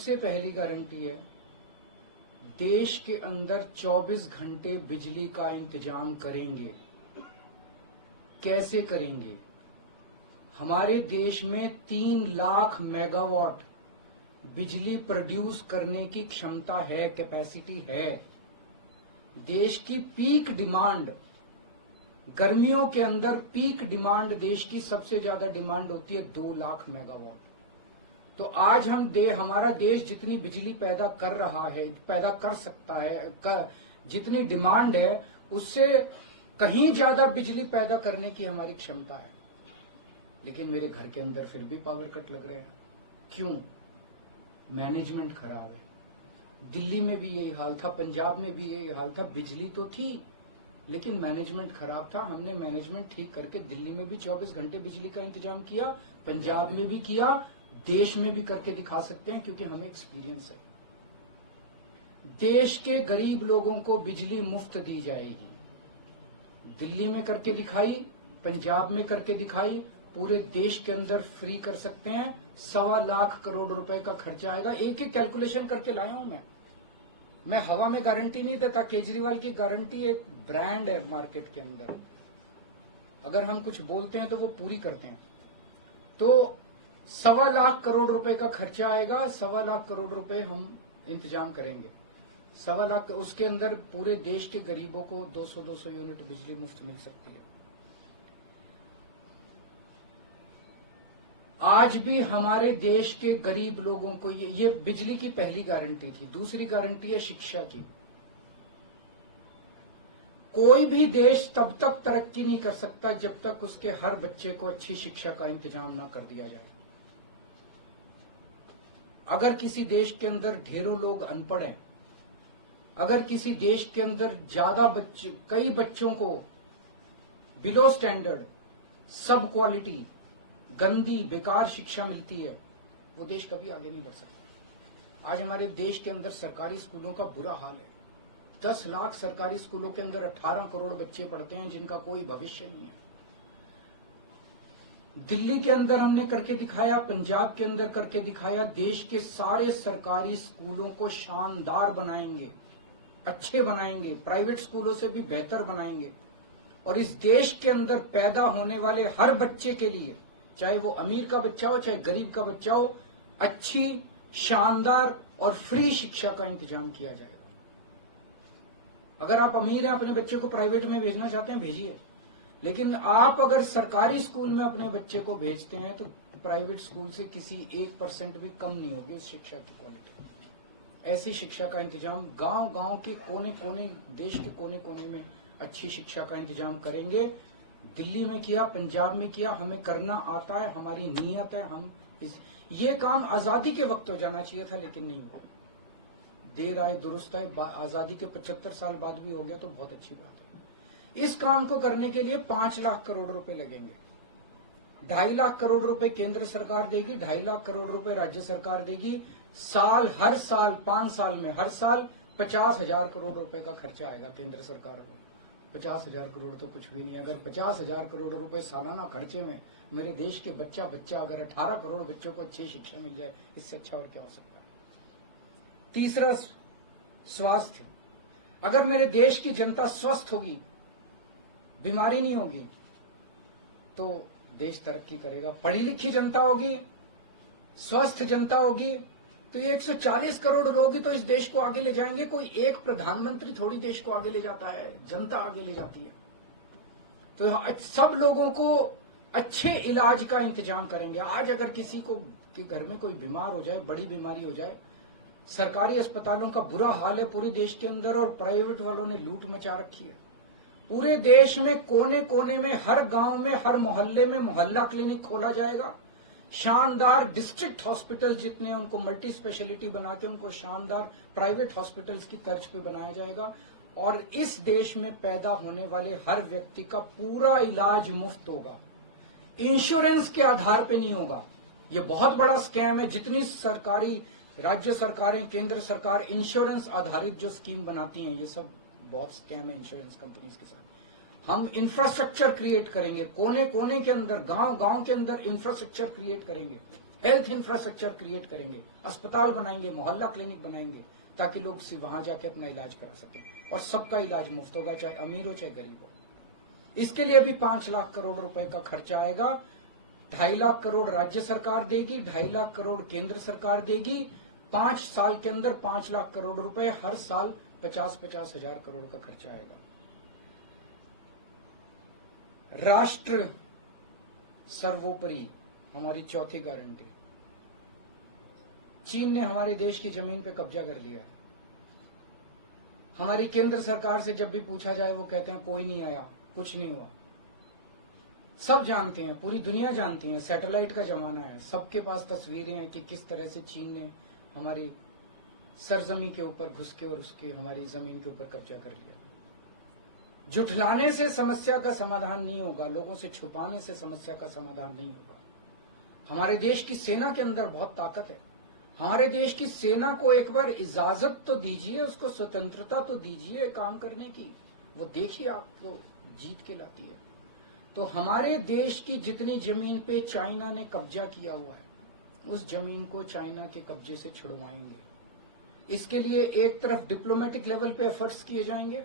सबसे पहली गारंटी है, देश के अंदर 24 घंटे बिजली का इंतजाम करेंगे। कैसे करेंगे? हमारे देश में 3 लाख मेगावाट बिजली प्रोड्यूस करने की क्षमता है, कैपेसिटी है। देश की पीक डिमांड, गर्मियों के अंदर पीक डिमांड देश की सबसे ज्यादा डिमांड होती है 2 लाख मेगावाट। तो आज हमारा देश जितनी बिजली पैदा कर रहा है, पैदा कर सकता है, जितनी डिमांड है उससे कहीं ज्यादा बिजली पैदा करने की हमारी क्षमता है। लेकिन मेरे घर के अंदर फिर भी पावर कट लग रहे हैं। क्यों? मैनेजमेंट खराब है। दिल्ली में भी यही हाल था, पंजाब में भी यही हाल था। बिजली तो थी लेकिन मैनेजमेंट खराब था। हमने मैनेजमेंट ठीक करके दिल्ली में भी 24 घंटे बिजली का इंतजाम किया, पंजाब में भी किया, देश में भी करके दिखा सकते हैं क्योंकि हमें एक्सपीरियंस है। देश के गरीब लोगों को बिजली मुफ्त दी जाएगी। दिल्ली में करके दिखाई, पंजाब में करके दिखाई, पूरे देश के अंदर फ्री कर सकते हैं। 1.25 लाख करोड़ रुपए का खर्चा आएगा। एक एक कैलकुलेशन करके लाया हूं मैं हवा में गारंटी नहीं देता। केजरीवाल की गारंटी एक ब्रांड है मार्केट के अंदर। अगर हम कुछ बोलते हैं तो वो पूरी करते हैं। तो 1.25 लाख करोड़ रुपए का खर्चा आएगा। 1.25 लाख करोड़ रुपए हम इंतजाम करेंगे। 1.25 लाख, उसके अंदर पूरे देश के गरीबों को 200-200 यूनिट बिजली मुफ्त मिल सकती है। आज भी हमारे देश के गरीब लोगों को ये बिजली की पहली गारंटी थी। दूसरी गारंटी है शिक्षा की। कोई भी देश तब तक तरक्की नहीं कर सकता जब तक उसके हर बच्चे को अच्छी शिक्षा का इंतजाम ना कर दिया जाए। अगर किसी देश के अंदर ढेरों लोग अनपढ़ हैं, अगर किसी देश के अंदर ज्यादा बच्चे, कई बच्चों को बिलो स्टैंडर्ड, सब क्वालिटी, गंदी बेकार शिक्षा मिलती है, वो देश कभी आगे नहीं बढ़ सकता। आज हमारे देश के अंदर सरकारी स्कूलों का बुरा हाल है। 10 लाख सरकारी स्कूलों के अंदर 18 करोड़ बच्चे पढ़ते हैं जिनका कोई भविष्य नहीं है। दिल्ली के अंदर हमने करके दिखाया, पंजाब के अंदर करके दिखाया। देश के सारे सरकारी स्कूलों को शानदार बनाएंगे, अच्छे बनाएंगे, प्राइवेट स्कूलों से भी बेहतर बनाएंगे। और इस देश के अंदर पैदा होने वाले हर बच्चे के लिए, चाहे वो अमीर का बच्चा हो चाहे गरीब का बच्चा हो, अच्छी, शानदार और फ्री शिक्षा का इंतजाम किया जाएगा। अगर आप अमीर हैं, अपने बच्चे को प्राइवेट में भेजना चाहते हैं, भेजिए। लेकिन आप अगर सरकारी स्कूल में अपने बच्चे को भेजते हैं तो प्राइवेट स्कूल से किसी 1% भी कम नहीं होगी उस शिक्षा की क्वालिटी। ऐसी शिक्षा का इंतजाम गांव-गांव के कोने-कोने, देश के कोने-कोने में अच्छी शिक्षा का इंतजाम करेंगे। दिल्ली में किया, पंजाब में किया, हमें करना आता है, हमारी नीयत है। ये काम आजादी के वक्त हो जाना चाहिए था लेकिन नहीं हुआ। देर आए दुरुस्त आए। आजादी के 75 साल बाद भी हो गया तो बहुत अच्छी बात है। इस काम को करने के लिए 5 लाख करोड़ रुपए लगेंगे। 2.5 लाख करोड़ रुपए केंद्र सरकार देगी, 2.5 लाख करोड़ रुपए राज्य सरकार देगी। हर साल 5 साल में हर साल 50,000 करोड़ रुपए का खर्चा आएगा केंद्र सरकार को। 50,000 करोड़ तो कुछ भी नहीं। अगर 50,000 करोड़ रुपए सालाना खर्चे में मेरे देश के बच्चा अगर 18 करोड़ बच्चों को अच्छी शिक्षा मिल जाए, इससे अच्छा और क्या हो सकता है। तीसरा, स्वास्थ्य। अगर मेरे देश की जनता स्वस्थ होगी, बीमारी नहीं होगी, तो देश तरक्की करेगा। पढ़ी लिखी जनता होगी, स्वस्थ जनता होगी, तो ये 140 करोड़ लोग ही तो इस देश को आगे ले जाएंगे। कोई एक प्रधानमंत्री थोड़ी देश को आगे ले जाता है, जनता आगे ले जाती है। तो सब लोगों को अच्छे इलाज का इंतजाम करेंगे। आज अगर किसी को के घर में कोई बीमार हो जाए, बड़ी बीमारी हो जाए, सरकारी अस्पतालों का बुरा हाल है पूरे देश के अंदर और प्राइवेट वालों ने लूट मचा रखी है। पूरे देश में कोने कोने में, हर गांव में, हर मोहल्ले में मोहल्ला क्लिनिक खोला जाएगा। शानदार डिस्ट्रिक्ट हॉस्पिटल जितने, उनको मल्टी स्पेशलिटी बना के उनको शानदार प्राइवेट हॉस्पिटल्स की तर्ज पे बनाया जाएगा। और इस देश में पैदा होने वाले हर व्यक्ति का पूरा इलाज मुफ्त होगा, इंश्योरेंस के आधार पे नहीं होगा। ये बहुत बड़ा स्कैम है। जितनी सरकारी, राज्य सरकारें, केंद्र सरकार इंश्योरेंस आधारित जो स्कीम बनाती हैं, ये सब बहुत स्कैम है इंश्योरेंस कंपनीज के साथ। हम इंफ्रास्ट्रक्चर क्रिएट करेंगे, कोने कोने के अंदर, गांव गांव के अंदर इंफ्रास्ट्रक्चर क्रिएट करेंगे। हेल्थ इंफ्रास्ट्रक्चर क्रिएट करेंगे, अस्पताल बनाएंगे, मोहल्ला क्लिनिक बनाएंगे, ताकि लोग वहां जाके अपना इलाज करा सकें और सबका इलाज मुफ्त होगा, चाहे अमीर हो चाहे गरीब हो। इसके लिए भी 5 लाख करोड़ रुपए का खर्चा आएगा। 2.5 लाख करोड़ राज्य सरकार देगी, 2.5 लाख करोड़ केंद्र सरकार देगी। 5 साल के अंदर 5 लाख करोड़ रुपए, हर साल 50-50 हजार करोड़ का खर्चा आएगा। राष्ट्र सर्वोपरि हमारी चौथी गारंटी। चीन ने हमारे देश की जमीन पे कब्जा कर लिया है। हमारी केंद्र सरकार से जब भी पूछा जाए वो कहते हैं कोई नहीं आया, कुछ नहीं हुआ। सब जानते हैं, पूरी दुनिया जानती है, सैटेलाइट का जमाना है, सबके पास तस्वीरें हैं कि किस तरह से चीन ने हमारी सरजमी के ऊपर घुस के और उसके हमारी जमीन के ऊपर कब्जा कर लिया। जुठलाने से समस्या का समाधान नहीं होगा, लोगों से छुपाने से समस्या का समाधान नहीं होगा। हमारे देश की सेना के अंदर बहुत ताकत है। हमारे देश की सेना को एक बार इजाजत तो दीजिए, उसको स्वतंत्रता तो दीजिए काम करने की। वो देखिए आपको जीत के लाती है। तो हमारे देश की जितनी जमीन पे चाइना ने कब्जा किया हुआ है, उस जमीन को चाइना के कब्जे से छुड़वाएंगे। इसके लिए एक तरफ डिप्लोमेटिक लेवल पे एफर्ट्स किए जाएंगे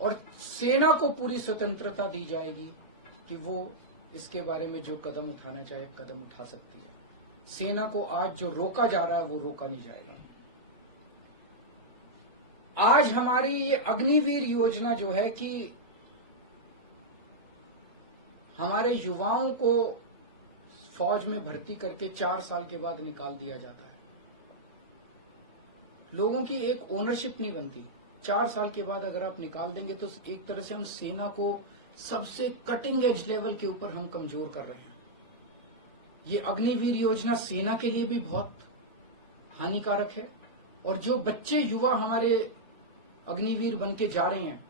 और सेना को पूरी स्वतंत्रता दी जाएगी कि वो इसके बारे में जो कदम उठाना चाहे कदम उठा सकती है। सेना को आज जो रोका जा रहा है वो रोका नहीं जाएगा। आज हमारी ये अग्निवीर योजना जो है कि हमारे युवाओं को फौज में भर्ती करके 4 साल के बाद निकाल दिया जाता है। लोगों की एक ओनरशिप नहीं बनती। 4 साल के बाद अगर आप निकाल देंगे तो एक तरह से हम सेना को सबसे कटिंग एज लेवल के ऊपर हम कमजोर कर रहे हैं। ये अग्निवीर योजना सेना के लिए भी बहुत हानिकारक है और जो बच्चे युवा हमारे अग्निवीर बन के जा रहे हैं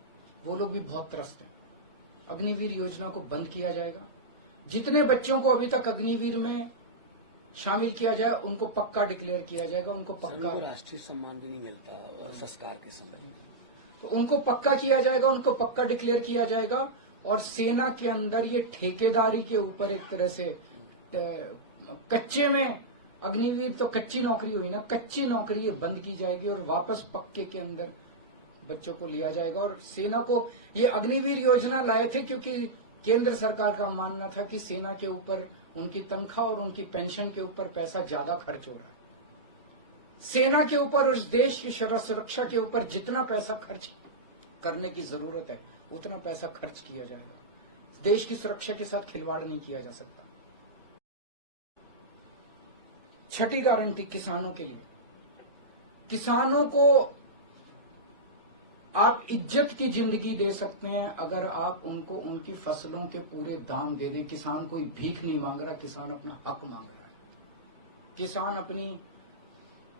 वो लोग भी बहुत त्रस्त हैं। अग्निवीर योजना को बंद किया जाएगा। जितने बच्चों को अभी तक अग्निवीर में शामिल किया जाए उनको पक्का डिक्लेयर किया जाएगा, उनको पक्का राष्ट्रीय सम्मान भी नहीं मिलता संस्कार के समय, तो उनको पक्का किया जाएगा, उनको पक्का डिक्लेयर किया जाएगा। और सेना के अंदर ये ठेकेदारी के ऊपर एक तरह से कच्चे में अग्निवीर तो कच्ची नौकरी हुई ना, कच्ची नौकरी ये बंद की जाएगी और वापस पक्के के अंदर बच्चों को लिया जाएगा। और सेना को ये अग्निवीर योजना लाए थे क्योंकि केंद्र सरकार का मानना था कि सेना के ऊपर उनकी तनख्वाह और उनकी पेंशन के ऊपर पैसा ज्यादा खर्च हो रहा है। सेना के ऊपर और इस देश की सुरक्षा के ऊपर जितना पैसा खर्च करने की जरूरत है उतना पैसा खर्च किया जाएगा। देश की सुरक्षा के साथ खिलवाड़ नहीं किया जा सकता। छठी गारंटी किसानों के लिए। किसानों को आप इज्जत की जिंदगी दे सकते हैं अगर आप उनको उनकी फसलों के पूरे दाम दे दें। किसान कोई भीख नहीं मांग रहा, किसान अपना हक मांग रहा है। किसान अपनी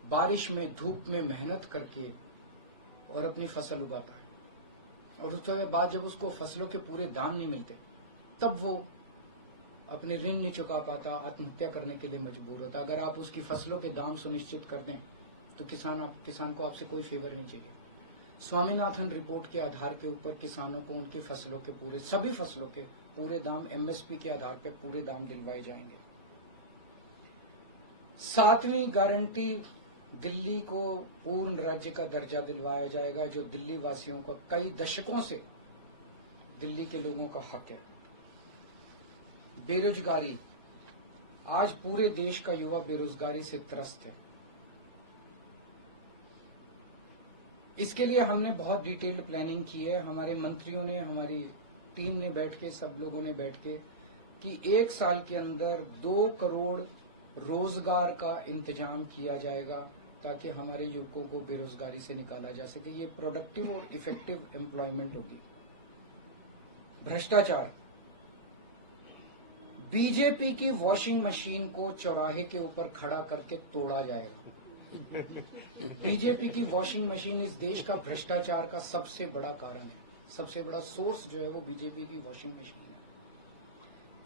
बारिश में धूप में मेहनत करके और अपनी फसल उगाता है और उसके बाद जब उसको फसलों के पूरे दाम नहीं मिलते तब वो अपने ऋण नहीं चुका पाता, आत्महत्या करने के लिए मजबूर होता। अगर आप उसकी फसलों के दाम सुनिश्चित कर दें तो किसान को आपसे कोई फेवर नहीं चाहिए। स्वामीनाथन रिपोर्ट के आधार के ऊपर किसानों को उनकी फसलों के पूरे सभी फसलों के पूरे दाम एमएसपी के आधार पर पूरे दाम दिलवाए जाएंगे। 7वीं गारंटी, दिल्ली को पूर्ण राज्य का दर्जा दिलवाया जाएगा जो दिल्ली वासियों को कई दशकों से दिल्ली के लोगों का हक है। बेरोजगारी, आज पूरे देश का युवा बेरोजगारी से त्रस्त है। इसके लिए हमने बहुत डिटेल्ड प्लानिंग की है। हमारे मंत्रियों ने, हमारी टीम ने बैठ के, सब लोगों ने बैठ के कि 1 साल के अंदर 2 करोड़ रोजगार का इंतजाम किया जाएगा ताकि हमारे युवकों को बेरोजगारी से निकाला जा सके। ये प्रोडक्टिव और इफेक्टिव एम्प्लॉयमेंट होगी। भ्रष्टाचार, बीजेपी की वॉशिंग मशीन को चौराहे के ऊपर खड़ा करके तोड़ा जाएगा। बीजेपी की वॉशिंग मशीन इस देश का भ्रष्टाचार का सबसे बड़ा कारण है। सबसे बड़ा सोर्स जो है वो बीजेपी की वॉशिंग मशीन है।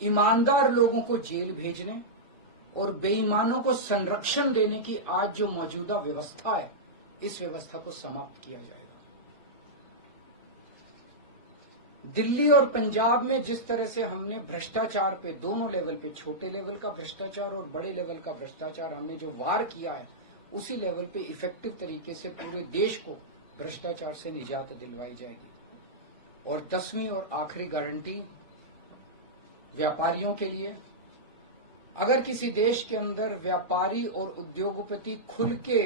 ईमानदार लोगों को जेल भेजने और बेईमानों को संरक्षण देने की आज जो मौजूदा व्यवस्था है, इस व्यवस्था को समाप्त किया जाएगा। दिल्ली और पंजाब में जिस तरह से हमने भ्रष्टाचार पे दोनों लेवल पे, छोटे लेवल का भ्रष्टाचार और बड़े लेवल का भ्रष्टाचार हमने जो वार किया है, उसी लेवल पे इफेक्टिव तरीके से पूरे देश को भ्रष्टाचार से निजात दिलवाई जाएगी। और 10वीं और आखिरी गारंटी व्यापारियों के लिए, अगर किसी देश के अंदर व्यापारी और उद्योगपति खुल के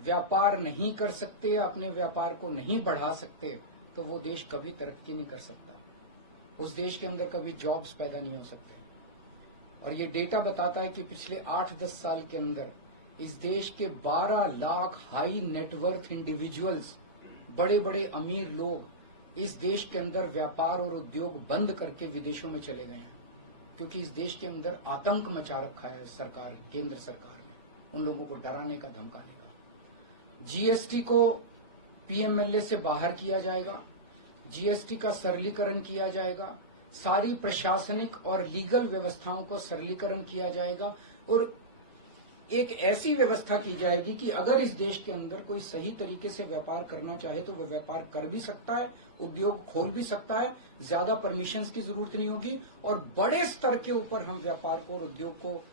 व्यापार नहीं कर सकते, अपने व्यापार को नहीं बढ़ा सकते, तो वो देश कभी तरक्की नहीं कर सकता। उस देश के अंदर कभी जॉब्स पैदा नहीं हो सकते। और ये डेटा बताता है कि पिछले 8-10 साल के अंदर इस देश के 12 लाख हाई नेटवर्थ इंडिविजुअल्स, बड़े बड़े अमीर लोग इस देश के अंदर व्यापार और उद्योग बंद करके विदेशों में चले गए हैं, क्योंकि इस देश के अंदर आतंक मचा रखा है सरकार, केंद्र सरकार ने, उन लोगों को डराने का, धमकाने का। जीएसटी को पीएमएलए से बाहर किया जाएगा, जीएसटी का सरलीकरण किया जाएगा, सारी प्रशासनिक और लीगल व्यवस्थाओं को सरलीकरण किया जाएगा और एक ऐसी व्यवस्था की जाएगी कि अगर इस देश के अंदर कोई सही तरीके से व्यापार करना चाहे तो वह व्यापार कर भी सकता है, उद्योग खोल भी सकता है, ज्यादा परमिशंस की जरूरत नहीं होगी और बड़े स्तर के ऊपर हम व्यापार को और उद्योग को,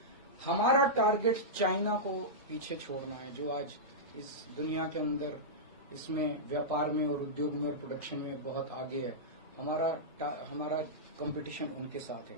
हमारा टारगेट चाइना को पीछे छोड़ना है, जो आज इस दुनिया के अंदर इसमें व्यापार में और उद्योग में और प्रोडक्शन में बहुत आगे है। हमारा कंपटीशन उनके साथ है।